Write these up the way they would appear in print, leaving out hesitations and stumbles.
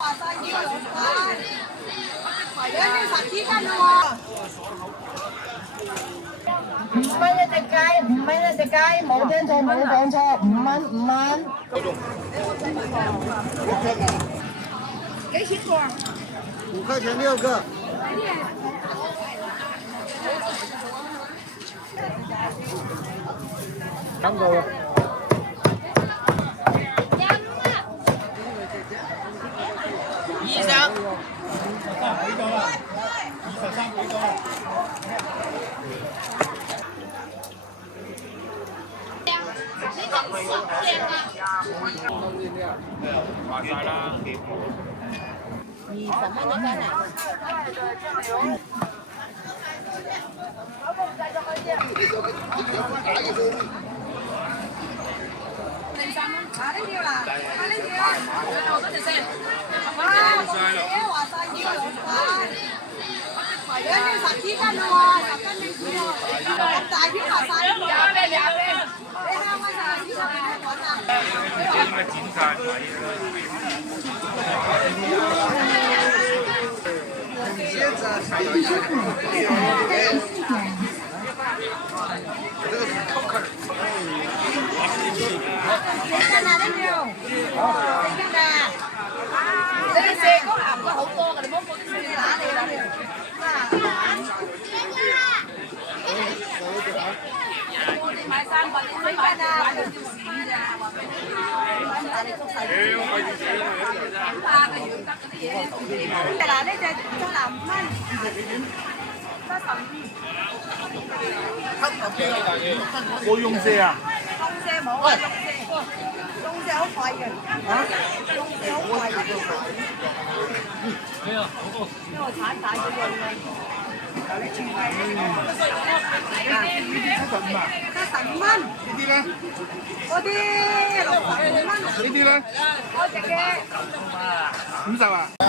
華晒幾個老闆，兩條十幾斤喎。5蚊一隻雞，5蚊一隻雞，冇聽錯冇講錯，5蚊5蚊。幾錢個？5塊錢6個。3個。23幾個啦？23幾個？話晒啦20蚊一斤啊！啊呢條啦，啊呢條啊，我多謝先。哇，話晒幾個老闆，兩條十幾斤喎，10斤幾錢喎？咁大條話晒呢條。你蝦蚊晒幾多錢一個啊？應該剪晒現在還有一些幾斤啊呢條？幾斤啊？你射嗰鹹嘅好多㗎，你唔好放啲蒜打你啦條。我哋買300，你買幾斤啊？買兩條線咋，話俾你聽。但係你捉晒啲點怕嘅養得嗰啲嘢。嗱呢隻中南蚊75。我用蛇啊！用蛇冇啊，用蛇好貴嘅。用蛇好貴嘅。因為產大咗用嘅。75蚊。呢啲咧？嗰啲65蚊。呢啲咧嗰隻嘅？50啊？20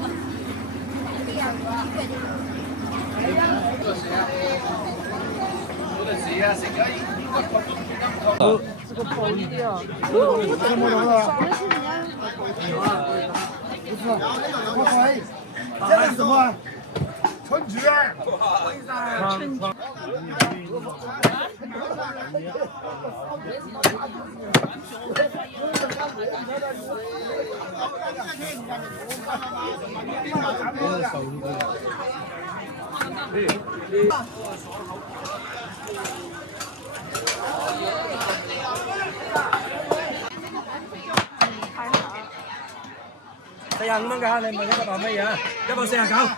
蚊。这个不好意思啊。什么东西啊？不是，我猜这是什么？春菊啊！春菊。45蚊㗎，你問一個話乜嘢啊？149。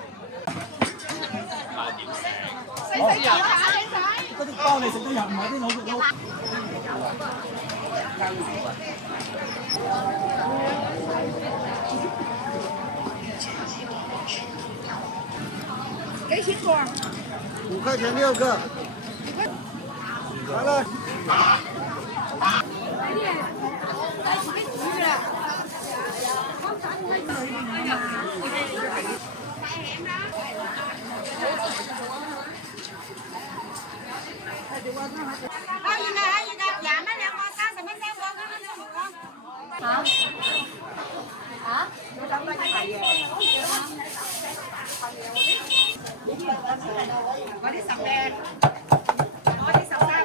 嗰啲包你食都入，唔係啲老肉。幾錢個啊？5塊錢6個。來了。自己煮嘅。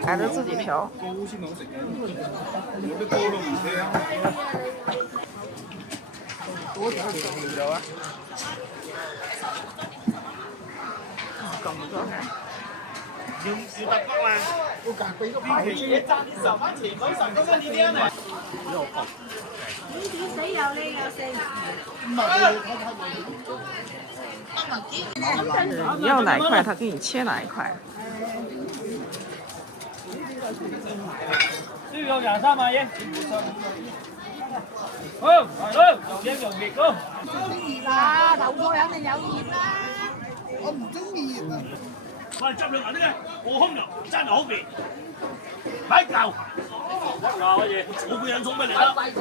还是自己调。多條條啊！咁多。要特工啊！我隔俾個牌子，賺啲10蚊錢到10公斤呢啲啊！點死又呢又剩。你要哪一块，他给你切哪一块。都要23萬英。好，嚟咯，用英用熱咯。熱啦，頭個肯定有熱啦。我唔中意熱啊！喂，執兩銀呢個過空油真係好味，買一嚿。搞乜嘢？我個人送俾你啦。買一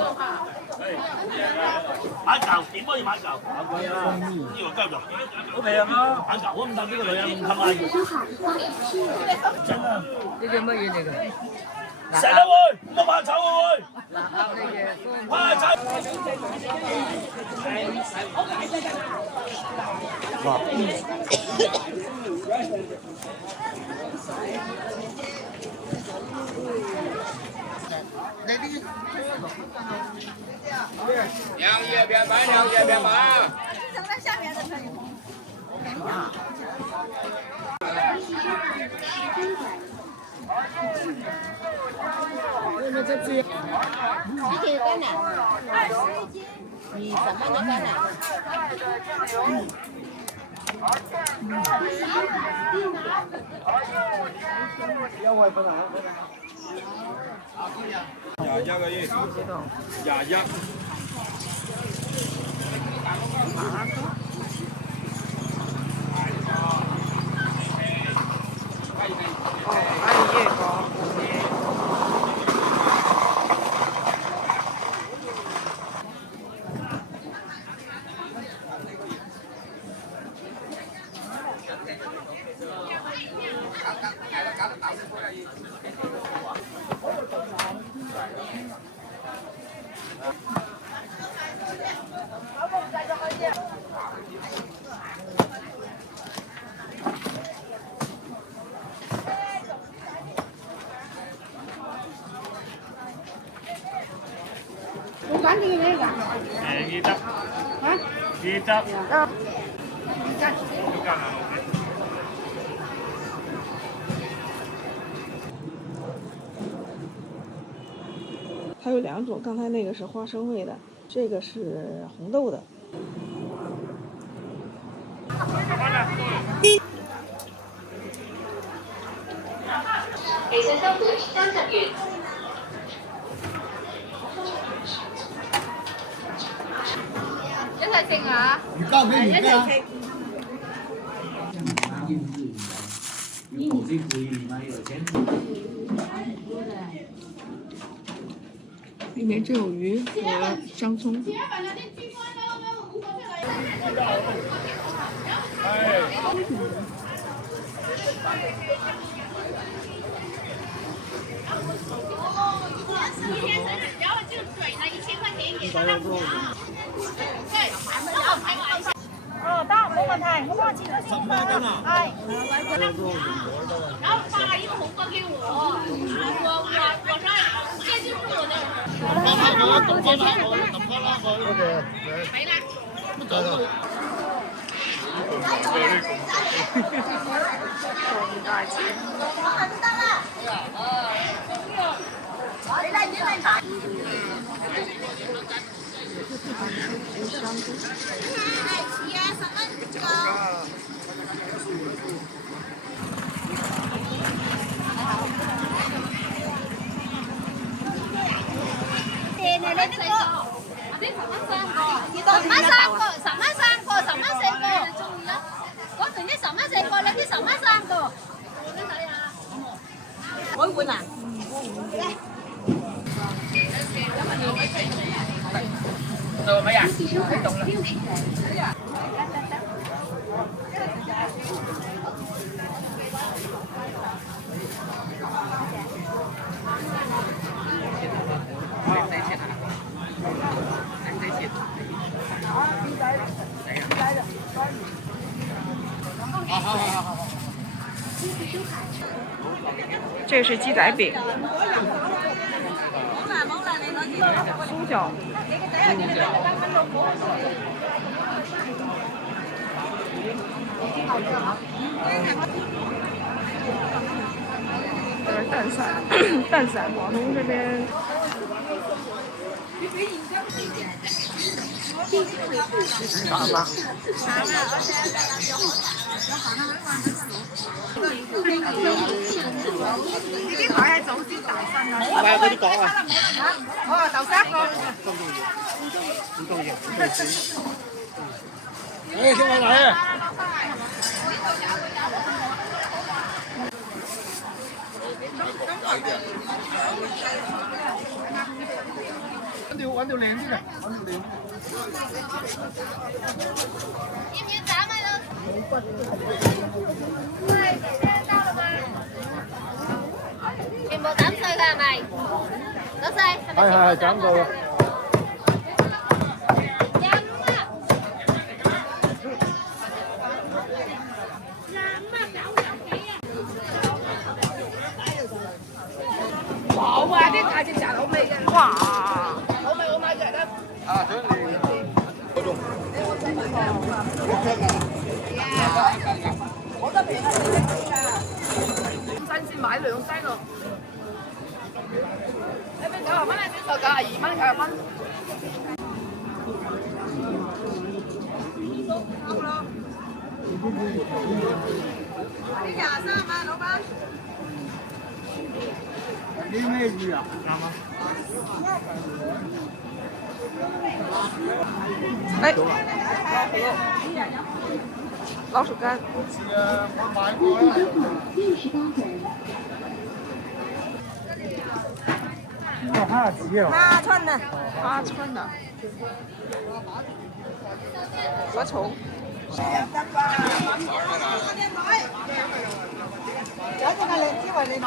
嚿，點可以買一嚿？呢個雞肉好平啊！買一嚿啊，唔得呢個女人唔氹下。真啊！呢個乜嘢嚟㗎？成啦會，唔好怕醜啊會，怕醜。两页边摆，两页边摆。整在下面的可以。几斤干呢？20斤。20蚊一斤啊？优惠分啊！21個月，21。bán đi đây cả. Ghi chấp. Hả? Ghi chấp.它有2种，刚才那个是花生味的，这个是红豆的。其實收款30元。一齊食啊！魚膠俾魚膠。里面只有鱼和香葱。然後就轉了1000塊錢給他們了。對，哦，得，冇問題，我幫你切咗先。係。然後發了一個紅包給我，我說這就是我的。沒了。这是鸡仔饼，酥饺，这是蛋散，蛋散，广东这边。好了。呢啲台係早先大份啊！唔係嗰啲講啊！哦，豆沙個。唔中意。誒，先我嚟啊！揾條靚啲嘅，揾條靚啲。要唔要打咪咯？到了嗎？全部斬碎㗎係咪？老細係咪？係斬到啦。冇啊！啲價錢賺好味嘅。哇！好味好買嘅啦。啊，想你。我得平啊！咁新鮮買2西咯。一邊90蚊，一邊售92蚊，90蚊。啲23蚊，老闆。啲咩魚啊？哎，老鼠干。我買過啦。蝦子啊！蝦春啊！花春啊，禾蟲。有隻嘅荔枝為你攞。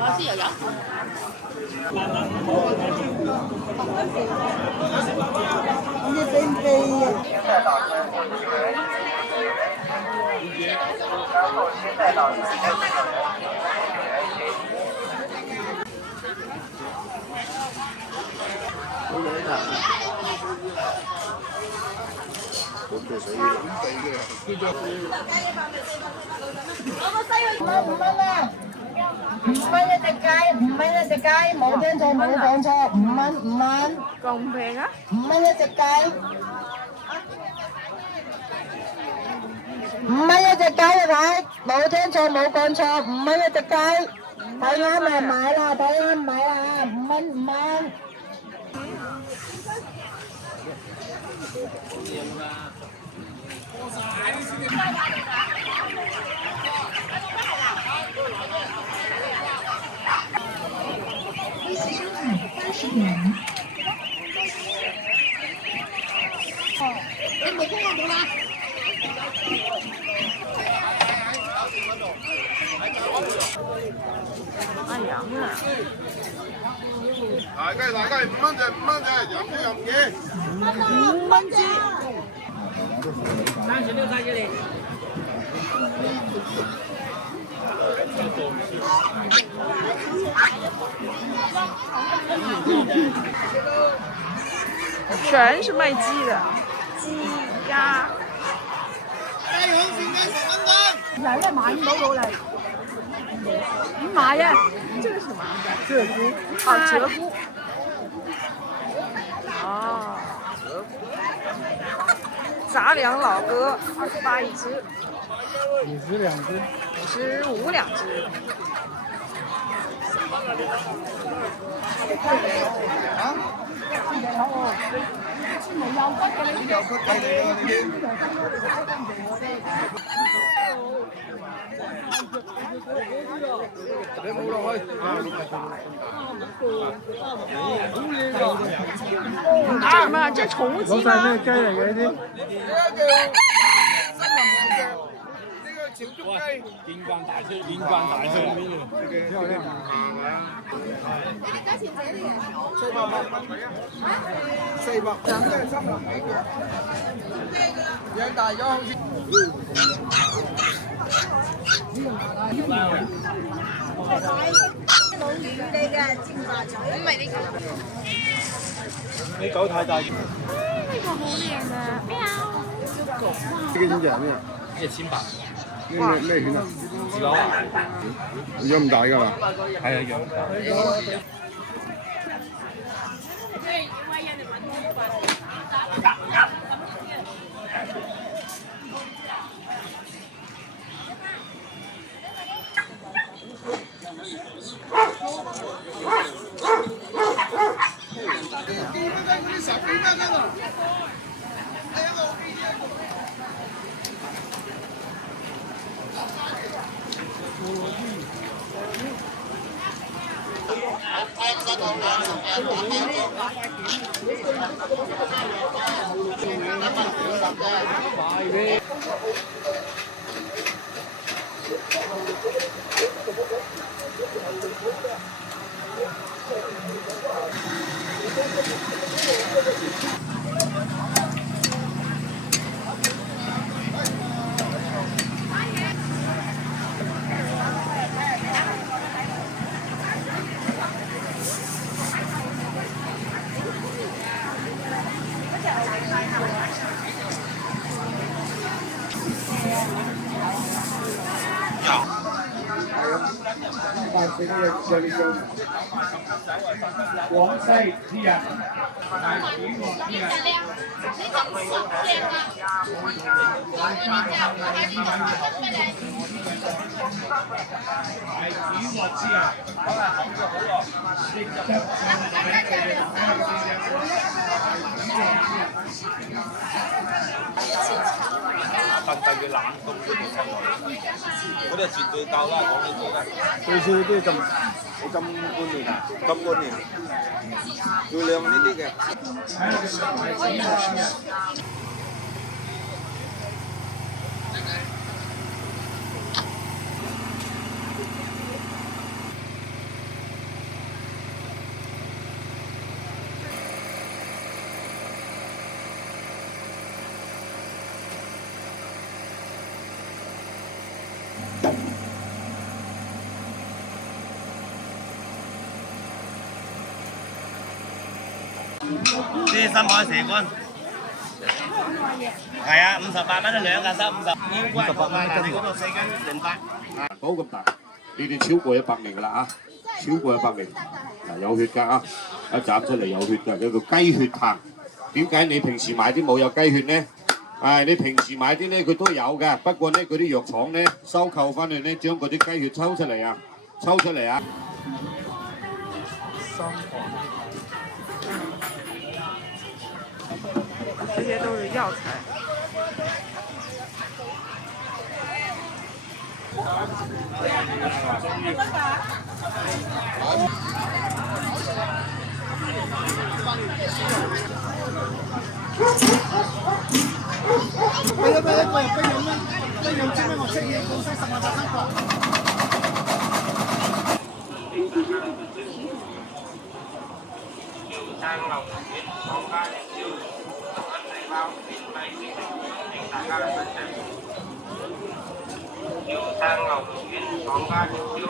我先又有。你飛唔飛啊？5蚊啦，5蚊一隻雞，5蚊一隻雞，冇聽錯冇講錯，5蚊5蚊咁平啊，5蚊一隻雞，5蚊一隻雞啊睇，冇聽錯冇講錯，5蚊一隻雞，睇啱咪買啦，睇啱買啦，5蚊5蚊。哎呀啊！大雞5蚊隻，5蚊隻，飲都飲嘅。5蚊隻。36塊給你。全是卖鸡的，鸡鸭。人咧買唔到到嚟，唔買啊！这个什么？鹧鸪。啊，鹧鸪。哦，鹧鸪。杂粮老哥，28一只。50兩隻。55兩只。你冇落去。這什麼？這寵物雞嗎？咩雞嚟嘅呢啲？金冠大車，金冠大車呢個。養大咗好似。老魚嚟嘅煎炸嘴，唔係呢個。你狗太大。呢個好靚啊！喵。呢幾錢隻係咩啊？1800。咩犬啊？士多。養咁大㗎嘛？係啊，養咁大。廣西啲人。你善良，你怎么说这个？我你家我还是怎么来？特別冷凍嗰啲出嚟，嗰啲絕對夠啦，講呢句啦。最少都要浸半年啊，浸半年，要靚呢啲嘅。啲深海蛇乾，係啊，58蚊一兩㗎，收58蚊啊！你嗰度4斤08。好咁大，呢啲超過100年㗎啦啊，超過100年，嗱有血㗎啊，一斬出嚟有血㗎，叫做雞血炭。點解你平時買啲冇有雞血呢？你平時買啲呢，佢都有㗎，不過呢，嗰啲藥廠呢，收購翻去呢，將嗰啲雞血抽出嚟啊，这些都是药材。俾咗俾一個人俾飲咩？俾飲知咩？我識嘢，廣西10萬8千個。sang lòng đến con ga để chiêu tầm ăn thầy bao đến bay đến đại ca là sân sẻ chiêu sang lòng đến con ga để chiêu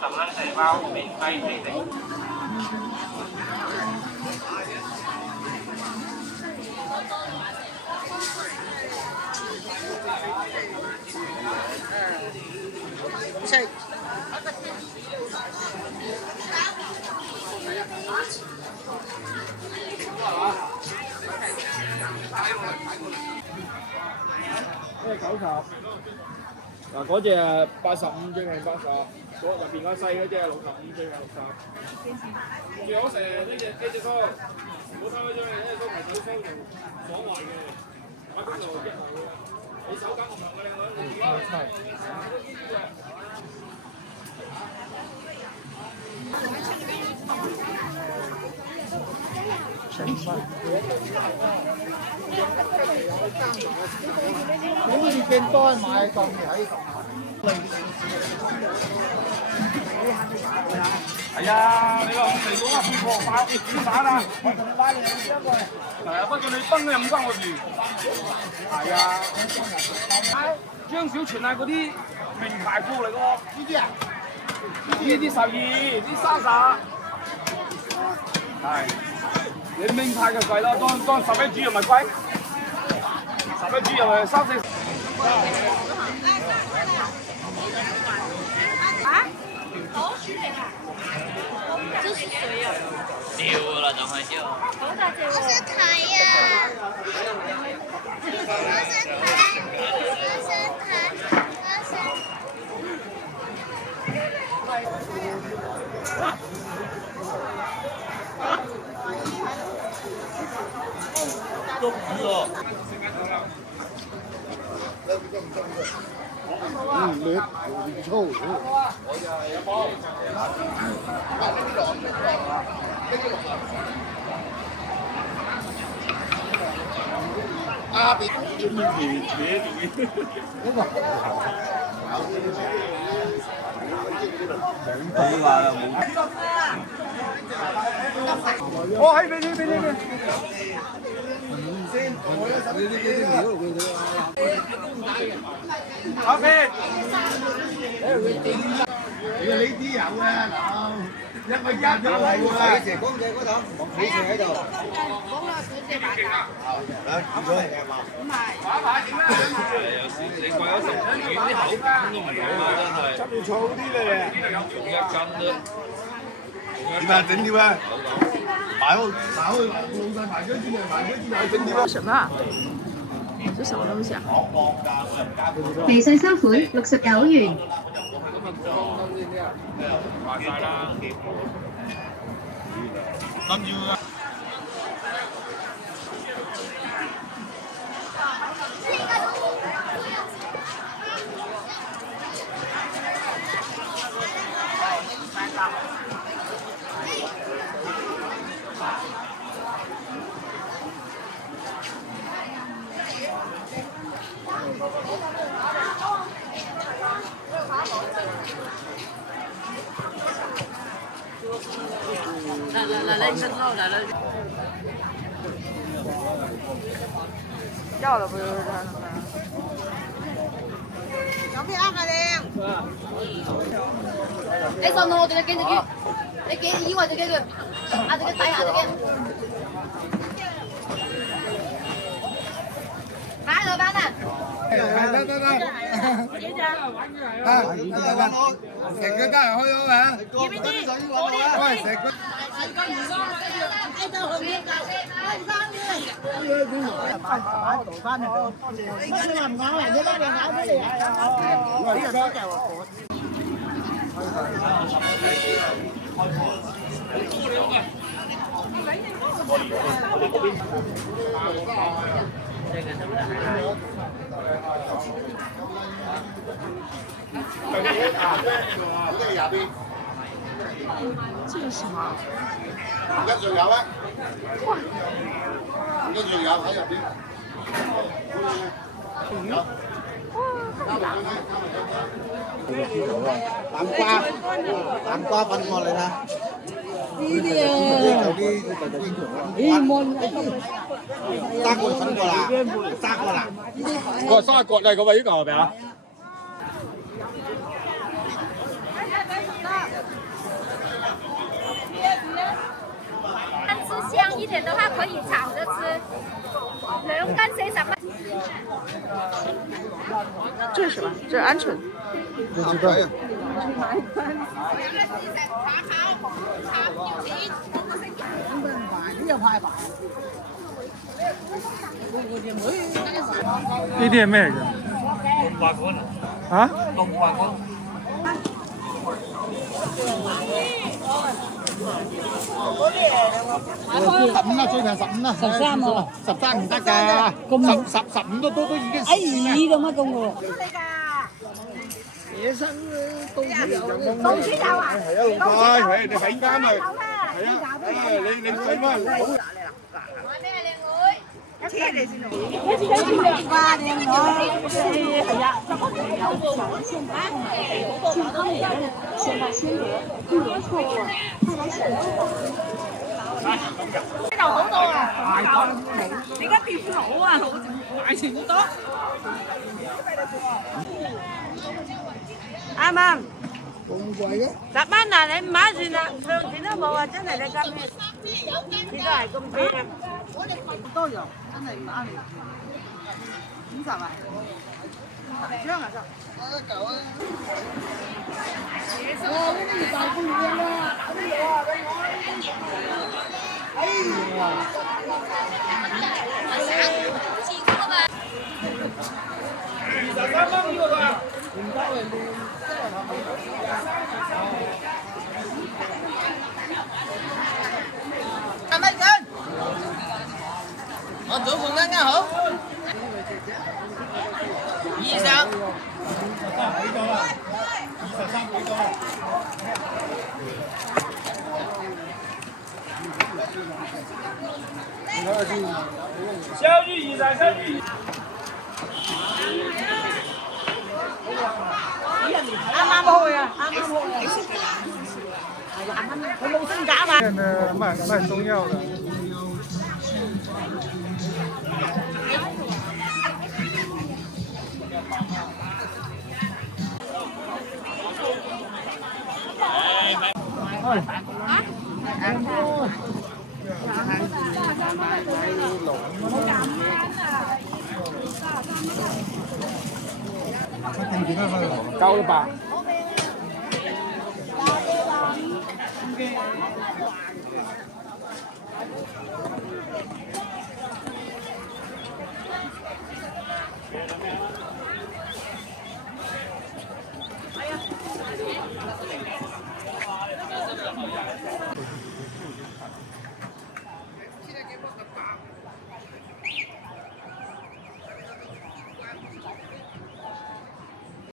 tầm ăn thầy bao đến bay đến90，嗱嗰隻係85，最平80，嗰入邊嗰細嗰隻係65，最平60。最好食呢隻酥，冇收嗰張，呢隻酥係手酥同爽滑嘅，喺邊度一流嘅。你手感唔同嘅，好似見多人買檔嘢喺度。係啊，你話嚟到啊，富婆買點打啦？我同你買兩張過嚟。係啊，不過你崩咧唔關我事。係啊，張小泉係嗰啲名牌貨嚟㗎喎。呢啲啊？呢啲12，啲30。係。你名牌就貴啦，當11豬肉咪貴，11豬肉咪3、4。这是谁呀？掉啦，就係掉。好大隻喎！我想睇啊！都唔喎。粗。我喺俾你。OK。你呢啲有啊嗱，因為一有係喎。蛇公仔嗰度，你蛇喺度。講啦，小姐買㗎。啊，如果係嘛？唔係。打牌點啊？你貴咗10元啲口感都唔好啊，真係。執住燥啲咧。用1斤啦。點啊？整點啊？買好，老細排張紙嚟，排張紙嚟整點啊？什麼？這什麼東西啊？微信收款69元。賣晒啦。咁要啊？来，你先走，来了。要的不就是这样的吗？有咩啱啊你？你上到我哋嘅鏡就你幾以為就幾句，壓住佢底下就幾。買老闆啊！幾隻？成個家人開咗嘛？要邊啲？喂，成個。这是什么？而家仲有啊？而家仲有喺入邊。南瓜粉過嚟啦。呢啲啊，咦，冇生果粉過啦，生過啦。個沙葛嚟個位呢個係咪啊？吃香一点的话，可以炒着吃。2斤40蚊。这是什么？这是鹌鹑。不知道呀。呢啲係咩嚟㗎？龍白乾啊！龍白乾。15啦，最平15啦，13喎，13唔得㗎，15都已經蝕啦。咁乜咁喎？野生到處有，到處有啊！係啊，老太，係你喺間咪？係啊，你使乜？買咩靚妹？車你先喎。花靚女，係啊，健康美味，先到先得，不容錯過。快來享受。呢度好多啊！點解跌好啊？大錢好多。啱啱。咁貴嘅10蚊啊！你唔買算啦，上錢都冇啊！真係你今年呢個係咁平啊！都有，真係唔啱你。50啊？2張啊？9啊！哇！呢啲大公園啊！打邊爐啊！俾我。哎呀！23蚊呢個㗎。唔得啊！10蚊斤。我早盤啱啱好。20。23幾多啦？23幾多？小鱼一噻，小鱼。啱啱好嘅，啱啱好嘅。佢冇升價嘛？卖中药的。夠啦吧？